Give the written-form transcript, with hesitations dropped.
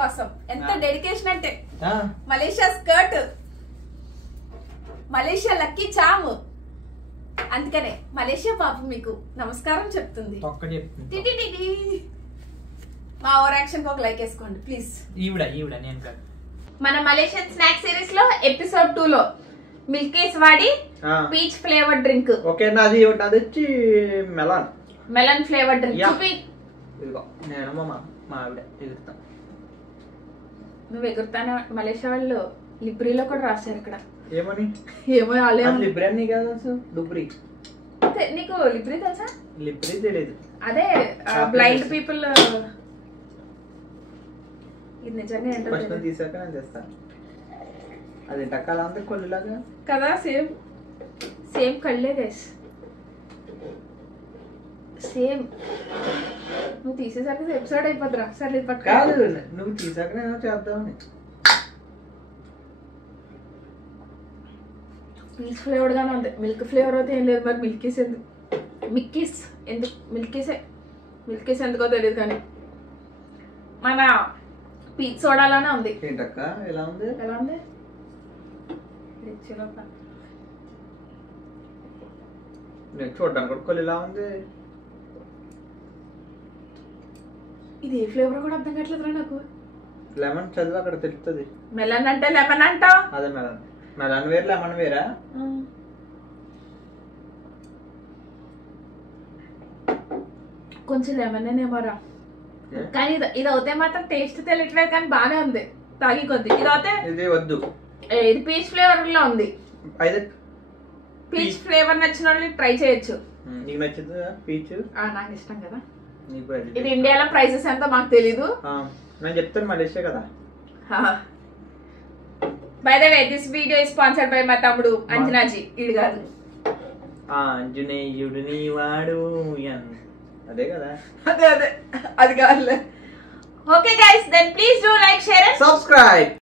కోసం ఎంత డెడికేషన్ అంటే Malaysia skirt, Malaysia lucky charm. అందుకనే మలేషియా పాప మీకు నమస్కారం చెప్తుంది. మా ఓవర్ యాక్షన్ కి ఒక లైక్ వేసుకోండి ప్లీజ్. మన మలేషియన్ స్నాక్ సిరీస్ లో ఎపిసోడ్ 2 లో మిల్కీస్ వాడి పీచ్ ఫ్లేవర్ డ్రింక్. ఓకే, నాది వచ్చి మెలన్ ఫ్లేవర్ డ్రింక్. చూపి. నేను మా ఆవిడ ఎగురుతా. నువ్వు ఎగురుతానా? మలేషియా వాళ్ళు లిబ్రీలో కూడా రాశారు ఇక్కడ. ఏమని? ఏమో లిబ్రీ అని కాదు, లుబ్రీ. నీకు లిబ్రీ తెలుసా? లిబ్రీ తెలియదు. అదే బ్లైండ్ పీపుల్. ఇది నిజంగా ఏంటో తీసాక నేను చేస్తాను. అది టక్కాలా ఉంది కొల్లిలాగా కదా. సేమ్ సేమ్ కళ్ళే గైస్, సేమ్. నువ్వు తీసేసరికి ఎపిసోడ్ అయిపోద్దురా. సరే కాదు, నువ్వు తీసాక నేను చేద్దామని. పీచ్ ఫ్లేవర్ గానే ఉంది. మిల్క్ ఫ్లేవర్ అయితే ఏం లేదు. మరి మిల్కీస్ ఎందుకు మిల్కీస్ ఎందుకో తెలియదు కానీ మన పీచ్ సోడాలోనే ఉంది. ఏంటక్క ఎలా ఉంది? ఎలా ఉంది? చూడడానికి కూడా కొల్లిలా ఉంది. ఇది ఏ ఫ్లేవర్ కూడా అర్థం కావట్లేదురా నాకు. లెమన్ చదివి అక్కడ తెలుస్తుంది. మెలన్ అంటే లెమన్ అంటావు. అదే మెలన్. మెలన్ వేరు, లెమన్ వేరా? కొంచెం లెమన్ అనేమోరా. కానీ ఇది అవుతే మాత్రం టేస్ట్ తెలియట్లేదు, కానీ బానే ఉంది తాగి కొద్ది. ఇది అవుతే ఇది వద్దు. ఇది పీచ్ ఫ్లేవర్ లో ఉంది. అయితే పీచ్ ఫ్లేవర్ నచ్చిన వాళ్ళు ట్రై చేయొచ్చు. నీకు నచ్చిందా పీచ్? నాకు ఇష్టం కదా. నీకు ఇది ఇండియాలో ప్రైసెస్ ఎంతో మాకు తెలీదు. నేను చెప్తాను మలేషియా కదా. By the way this video is sponsored by మా తమ్ముడు అంజనాజీ. ఇడు కాదు, ఆంజనేయుడిని వాడు. అదే కదా. అదే అది కాదులే. Okay guys, then please do like, share and subscribe.